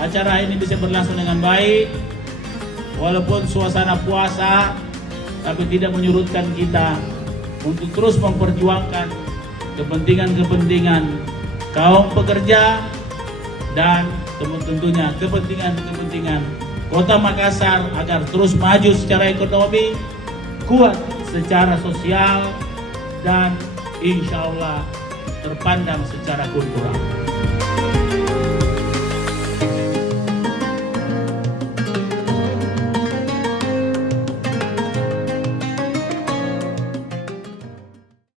acara ini bisa berlangsung dengan baik, walaupun suasana puasa, tapi tidak menyurutkan kita untuk terus memperjuangkan kepentingan-kepentingan kaum pekerja dan tentunya kepentingan Kota Makassar agar terus maju secara ekonomi, kuat secara sosial, dan insya Allah terpandang secara kultural.